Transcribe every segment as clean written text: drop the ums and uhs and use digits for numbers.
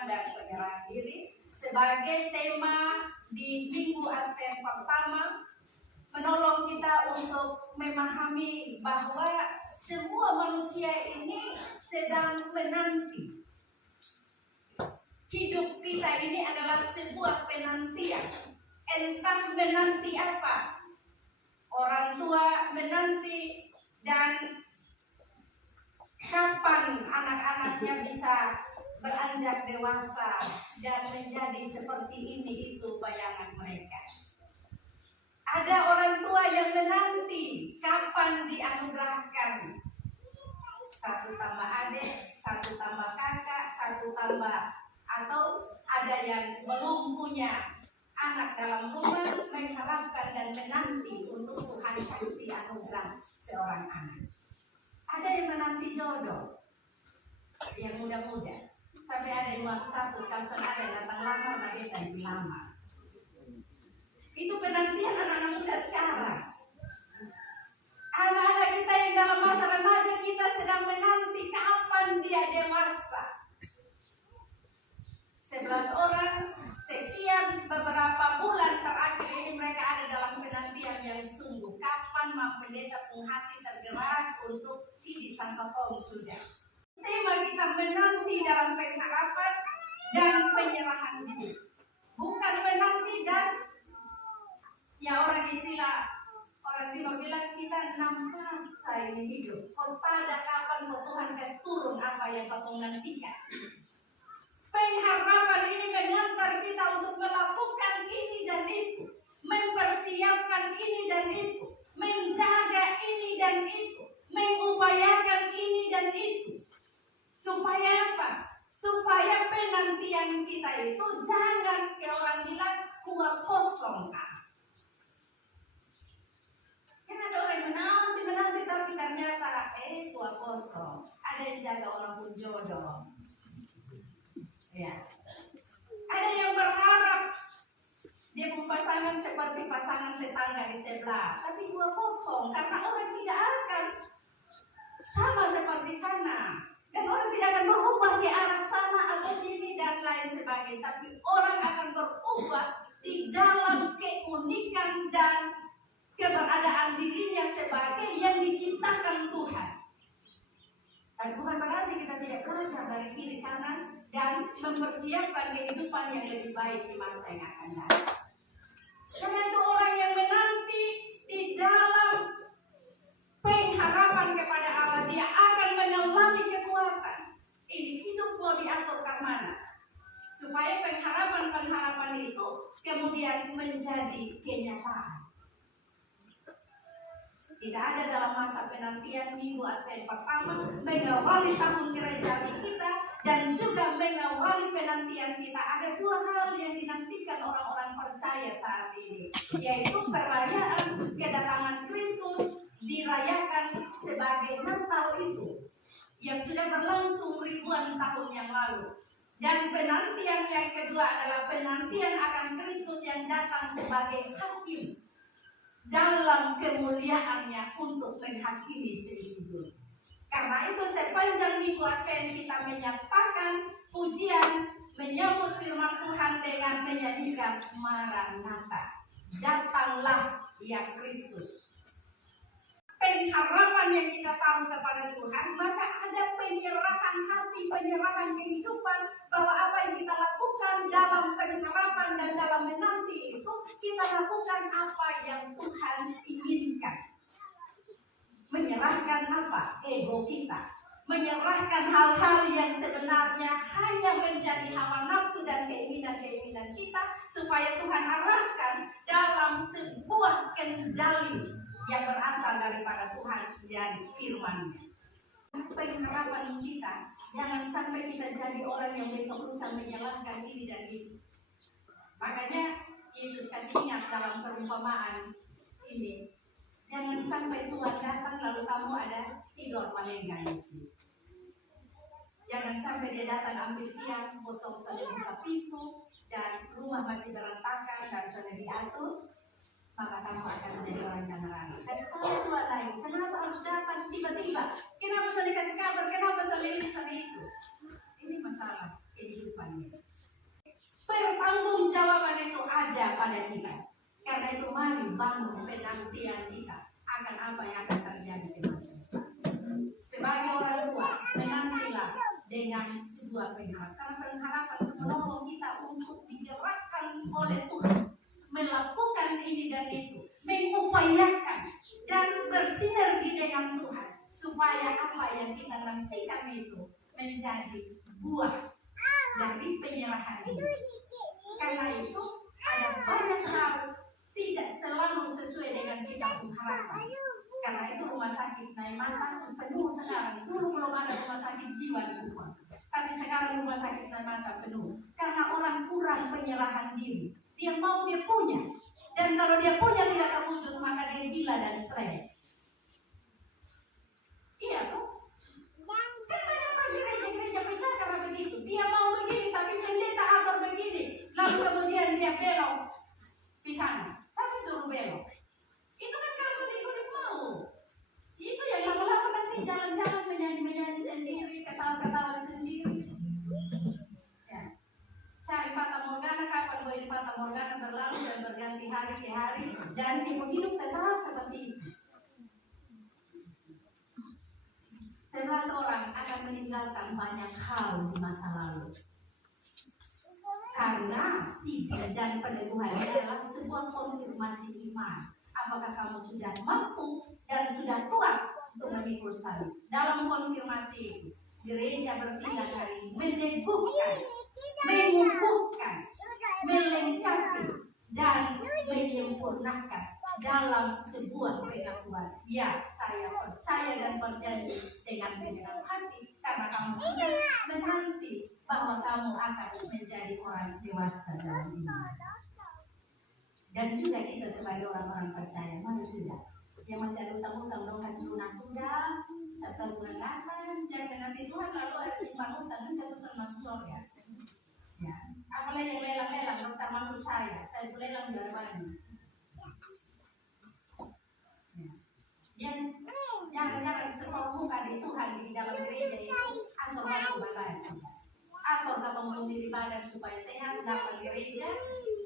pengharapan dan penyerahan diri sebagai tema di Minggu Advent pertama, menolong kita untuk memahami bahwa semua manusia ini sedang menanti. Hidup kita ini adalah sebuah penantian. Entah menanti apa. Orang tua menanti dan kapan anak-anaknya bisa beranjak dewasa dan menjadi seperti ini, itu bayangan mereka. Ada orang tua yang menanti kapan dianugerahkan 1 tambah adik, 1 tambah kakak, 1 tambah, atau ada yang belum punya anak dalam rumah, mengharapkan dan menanti untuk Tuhan kasih anugerah seorang anak. Ada yang menanti jodoh, yang muda-muda. Sampai ada yang buat status, kalau ada yang datang lamar, tapi tak dilamar. Itu penantian anak-anak muda sekarang. Anak-anak kita yang dalam masa remaja, kita sedang menanti kapan dia dewasa. 11 orang, sekian beberapa bulan terakhir ini mereka ada dalam penantian yang sungguh. Kapan Mak Pendeta Penghati tergerak untuk si disangkapong sudah. Tema kita menanti dalam pengharapan dan penyerahan diri. Bukan menanti dan ya orang timur bilang kita nampak saya ini hidup. Pada kapan Tuhan kasih turun apa yang kau nantikan. Pengharapan ini mengantar kita untuk melakukan ini dan itu, mempersiapkan ini dan itu, menjaga ini dan itu, mengupayakan ini dan itu. Supaya apa? Supaya penantian kita itu jangan kayak orang bilang kuat kosong. Kan ada orang yang menanti tapi ternyata kuat kosong. Ada yang jaga orang pun jodoh. Ya. Ada yang berharap dia punya pasangan seperti pasangan tetangga di sebelah, tapi gua kosong karena orang tidak akan sama seperti sana, dan orang tidak akan berubah di arah sana atau sini dan lain sebagainya, tapi orang akan berubah di dalam keunikan dan keberadaan dirinya sebagai yang diciptakan Tuhan. Dan bukan berarti kita tidak belajar dari kiri kanan dan mempersiapkan kehidupan yang lebih baik di masa yang akan datang. Karena itu orang yang menanti di dalam pengharapan kepada Allah, dia akan mengalami kekuatan. Ini hidup mau diatur ke mana? Supaya pengharapan itu kemudian menjadi kenyataan. Tidak ada dalam masa penantian Minggu Advent pertama mengawali tahun gerejawi kita dan juga mengawali penantian kita. Ada 2 hal yang dinantikan orang-orang percaya saat ini, yaitu perayaan kedatangan Kristus dirayakan sebagai Natal itu yang sudah berlangsung ribuan tahun yang lalu. Dan penantian yang kedua adalah penantian akan Kristus yang datang sebagai hakim dalam kemuliaannya untuk menghakimi seisi dunia. Karena itu sepanjang Minggu Advent kita menyatakan pujian, menyambut firman Tuhan dengan menyanyikan Maranatha, datanglah ya Kristus. Pengharapan yang kita tahu kepada Tuhan, maka ada penyerahan hati, penyerahan kehidupan, bahwa apa yang kita lakukan dalam pengharapan dan dalam menanti itu, kita lakukan apa yang Tuhan inginkan. Menyerahkan apa? Ego kita. Menyerahkan hal-hal yang sebenarnya hanya menjadi hawa nafsu dan keinginan-keinginan kita, supaya Tuhan arahkan dalam sebuah kendali yang berasal daripada Tuhan dan firman-Nya. Pengharapan kita, jangan sampai kita jadi orang yang besok lusa menyalahkan ini dan itu. Makanya Yesus kasih ingat dalam perumpamaan ini, jangan sampai Tuhan datang lalu kamu ada tidur malenggang di sini. Jangan sampai dia datang ambil siang, kosong sudah buka pintu dan rumah masih berantakan dan sudah diatur, maka kamu akan menjadi orang yang neraka. Kasih tahu Tuhan lain, kenapa harus datang tiba-tiba? Kenapa sudah dikasih kabar? Kenapa sudah ini, sudah itu? Ini masalah kehidupannya. pada kita. Karena itu mari bangun penantian kita akan apa yang akan terjadi di masa depan. Sebagai orang tua, menantilah dengan sebuah pengharapan. Karena pengharapan menolong kita untuk digerakkan oleh Tuhan, melakukan ini dan itu, mengupayakan dan bersinergi dengan Tuhan, supaya apa yang kita nantikan itu menjadi buah dari penyerahan ini. Karena itu ada banyak hal tidak selalu sesuai dengan kita harapkan. Karena itu rumah sakit Naimata penuh sekarang. Dulu belum ada rumah sakit jiwa di Kupang, tapi sekarang rumah sakit Naimata penuh. Karena orang kurang penyerahan diri. Dia mau dia punya, dan kalau dia punya tidak terwujud, maka dia gila dan stres. Iya tuh. Kan banyak gereja-gereja pecah karena begitu. Dia mau begini, tapi pendeta apa begini, lalu kemudian dia belok di sana. Siapa suruh belok? Itu kan kalau sudah ikut mau. Itu yang lama-lama nanti jalan-jalan menyanyi sendiri, ketawa-ketawa sendiri. Ya. Cari fata morgana, kapan boleh fata morgana berlalu dan berganti hari ke hari, dan hidup tetap seperti itu. 11 orang akan meninggalkan banyak hal di masa lalu. Karena sidang dan peneguhan adalah sebuah konfirmasi iman. Apakah kamu sudah mampu dan sudah kuat untuk memikul salib? Dalam konfirmasi itu, gereja bertindak hari ini meneguhkan, mengukuhkan, melengkapi, dan menyempurnakan dalam sebuah pengakuan. Ya, saya percaya dan berjanji dengan segenap hati, karena kamu sudah menanti bahwa kamu akan menjadi orang dewasa dalam iman. Dan juga kita sebagai orang-orang percaya, mana sudah? Yang masih ada utang-utang, dong kasih lunas sudah, serta bulan 8, jangan nanti Tuhan lalu ada simpan utang, kan keputusan masuk surga. Ya, apalagi yang lelang-lelang, dokter masuk saya lelang dari mana? Yang jangan-jangan setor muka di Tuhan di dalam gereja itu, atau masuk bagasi, atau kamu diri badan supaya sehat, datang gereja,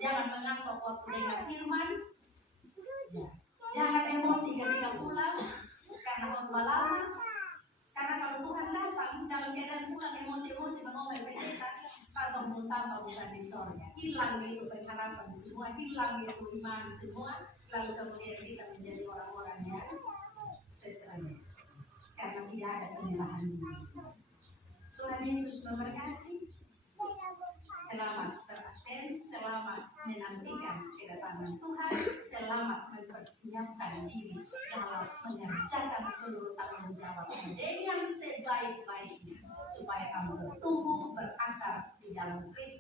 jangan mengantuk waktu dengar firman, ya. Jangan emosi ketika pulang karena khotbah lama, karena kalau Tuhan datang dalam keadaan pulang emosi-emosi mengomel pendeta, ataupun tanpa bukan di sorga, hilang itu pengharapan semua, hilang itu iman semua, lalu kemudian kita menjadi orang-orang yang stres karena tidak ada penyerahan diri. Tuhan Yesus memberkati. Selamat teraten, selamat menantikan kedatangan Tuhan, selamat mempersiapkan diri dalam mengerjakan seluruh tanggung jawab dengan sebaik-baiknya, supaya kamu bertumbuh berakar di dalam Kristus.